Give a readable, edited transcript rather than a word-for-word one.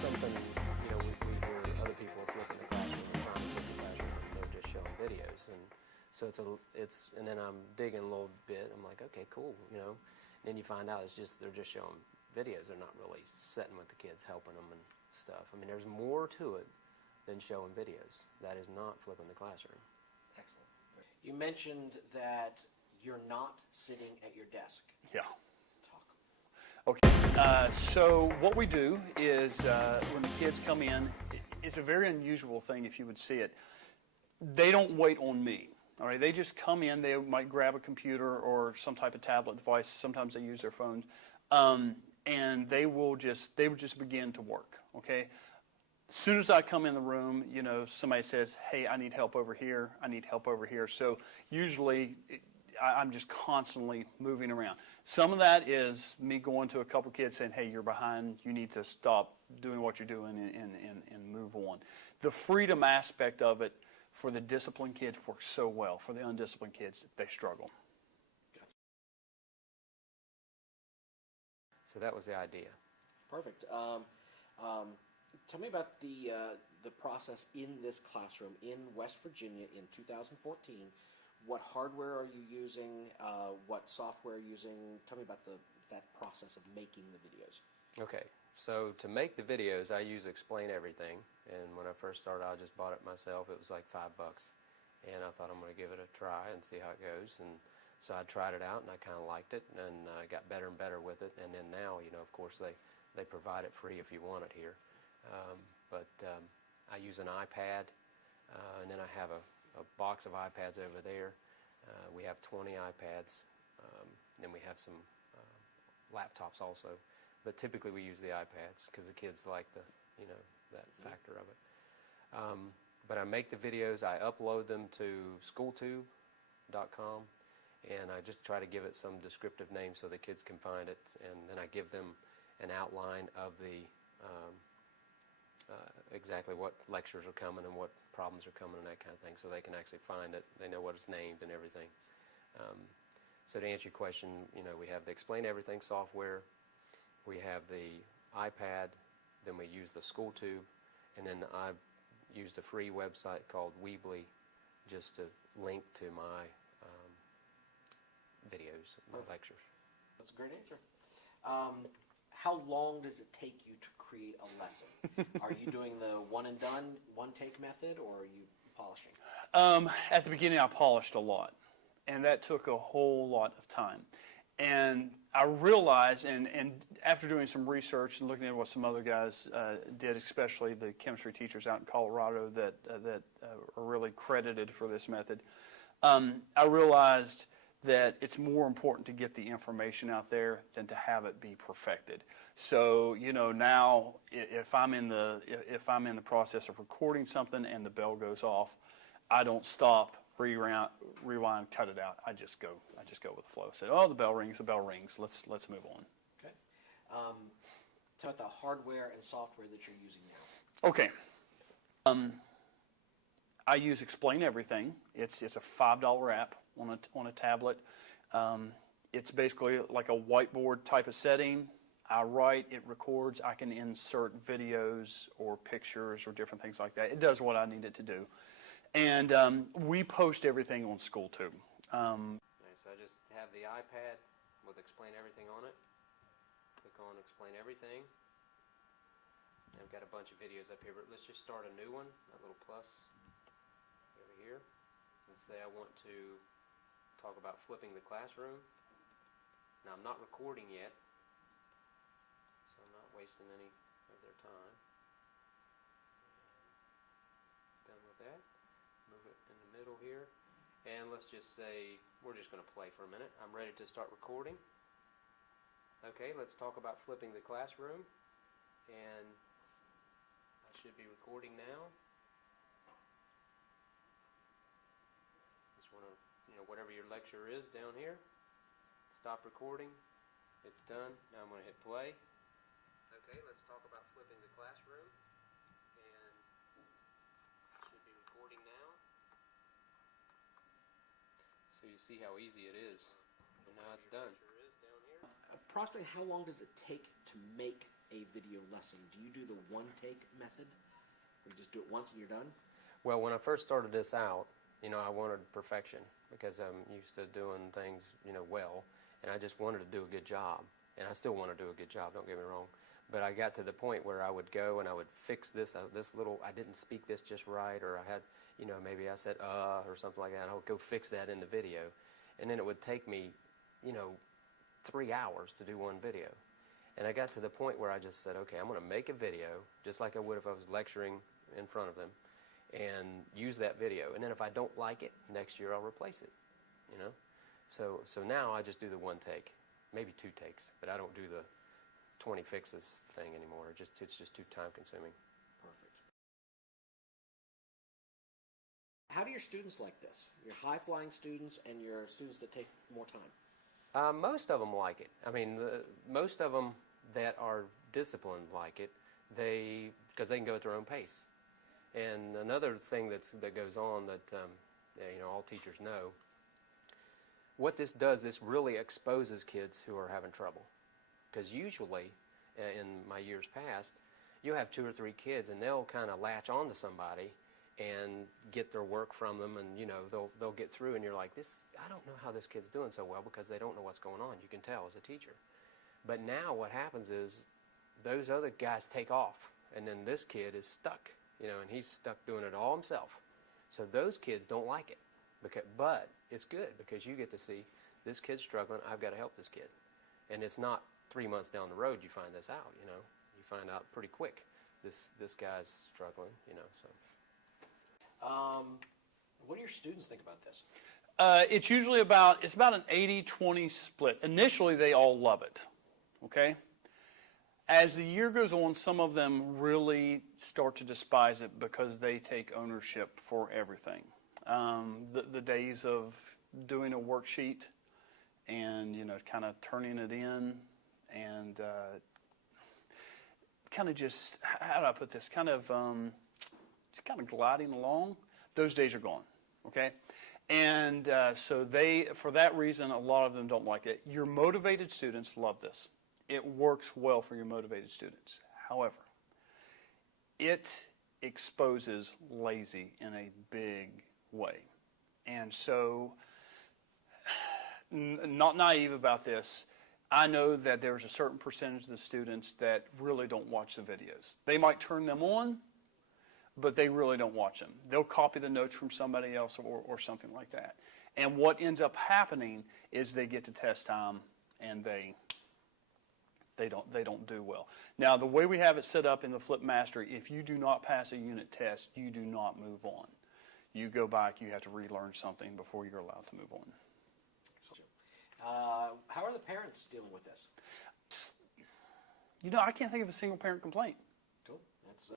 something, we hear other people flipping the classroom or trying to flip the classroom, and they're just showing videos. And so and then I'm digging a little bit. I'm like, okay, cool, Then you find out they're just showing videos. They're not really sitting with the kids, helping them and stuff. I mean, there's more to it than showing videos. That is not flipping the classroom. Excellent. You mentioned that you're not sitting at your desk. Yeah. Talk. Okay. So what we do is when the kids come in, it's a very unusual thing if you would see it. They don't wait on me. All right, they just come in. They might grab a computer or some type of tablet device. Sometimes they use their phones, and they would just begin to work. Okay. As soon as I come in the room, somebody says, "Hey, I need help over here. I need help over here." So usually, I'm just constantly moving around. Some of that is me going to a couple kids saying, "Hey, you're behind. You need to stop doing what you're doing and move on." The freedom aspect of it for the disciplined kids works so well. For the undisciplined kids, they struggle. So that was the idea. Perfect. Tell me about the process in this classroom in West Virginia in 2014. What hardware are you using? What software are you using? Tell me about that process of making the videos. Okay, so to make the videos, I use Explain Everything, and when I first started, I just bought it myself. It was like $5, and I thought I'm going to give it a try and see how it goes. And so I tried it out, and I kind of liked it, and I got better and better with it. And then now, of course, they provide it free if you want it here. But I use an iPad, and then I have a box of iPads over there. We have 20 iPads, then we have some laptops also. But typically we use the iPads because the kids like that factor of it. But I make the videos, I upload them to schooltube.com, and I just try to give it some descriptive name so the kids can find it, and then I give them an outline of the exactly what lectures are coming and what problems are coming and that kind of thing, so they can actually find it. They know what it's named and everything. So to answer your question, we have the Explain Everything software, we have the iPad, then we use the SchoolTube, and then I used a free website called Weebly just to link to my videos, my lectures. That's a great answer. How long does it take you to create a lesson? Are you doing the one and done, one take method, or are you polishing? At the beginning, I polished a lot, and that took a whole lot of time. And I realized, and after doing some research and looking at what some other guys did, especially the chemistry teachers out in Colorado that are really credited for this method, I realized that it's more important to get the information out there than to have it be perfected. So now if I'm in the process of recording something and the bell goes off, I don't stop, rewind, cut it out. I just go with the flow. Say, oh, the bell rings. Let's move on. Okay. Tell me about the hardware and software that you're using now. Okay. I use Explain Everything. It's a $5 app on a tablet. It's basically like a whiteboard type of setting. I write, it records. I can insert videos or pictures or different things like that. It does what I need it to do. And we post everything on SchoolTube. So I just have the iPad with Explain Everything on it. Click on Explain Everything. And I've got a bunch of videos up here, but let's just start a new one, that little plus over here. And say I want to talk about flipping the classroom. Now I'm not recording yet, so I'm not wasting any of their time. Done with that. Move it in the middle here. And let's just say we're just going to play for a minute. I'm ready to start recording. Okay, let's talk about flipping the classroom. And I should be recording now. Just want to, whatever your lecture is down here. Stop recording. It's done. Now I'm going to hit play. Okay, let's talk about flipping the classroom. And I should be recording now. So you see how easy it is. And now it's done. approximately how long does it take to make a video lesson? Do you do the one-take method? Or you just do it once and you're done? Well, when I first started this out, I wanted perfection because I'm used to doing things, well, and I just wanted to do a good job. And I still want to do a good job, don't get me wrong. But I got to the point where I would go and I would fix this little, I didn't speak this just right, or I had, maybe I said, or something like that, and I would go fix that in the video. And then it would take me, 3 hours to do one video. And I got to the point where I just said, okay, I'm going to make a video, just like I would if I was lecturing in front of them, and use that video. And then if I don't like it, next year I'll replace it, So now I just do the one take, maybe 2 takes, but I don't do the 20 fixes thing anymore. It's just too time consuming. Perfect. How do your students like this? Your high-flying students and your students that take more time? Most of them like it. I mean, most of them that are disciplined like it, because they can go at their own pace. And another thing that goes on that all teachers know, what this does, this really exposes kids who are having trouble. Because usually, in my years past, you have 2 or 3 kids and they'll kind of latch on to somebody and get their work from them, and they'll get through, and you're like, I don't know how this kid's doing so well, because they don't know what's going on. You can tell as a teacher. But now what happens is those other guys take off, and then this kid is stuck, and he's stuck doing it all himself. So those kids don't like it, but it's good because you get to see this kid's struggling. I've got to help this kid, and it's not 3 months down the road you find this out. You find out pretty quick. This guy's struggling. So. What do your students think about this? It's usually about an 80-20 split. Initially, they all love it, okay? As the year goes on, some of them really start to despise it because they take ownership for everything. The days of doing a worksheet and, kind of turning it in and kind of just, how do I put this, kind of gliding along, those days are gone, okay? And so for that reason, a lot of them don't like it. Your motivated students love this. It works well for your motivated students. However, it exposes lazy in a big way. And so, not naive about this, I know that there's a certain percentage of the students that really don't watch the videos. They might turn them on, but they really don't watch them. They'll copy the notes from somebody else or something like that. And what ends up happening is they get to test time and they don't do well. Now, the way we have it set up in the Flip Mastery, if you do not pass a unit test, you do not move on. You go back, you have to relearn something before you're allowed to move on. How are the parents dealing with this? I can't think of a single parent complaint.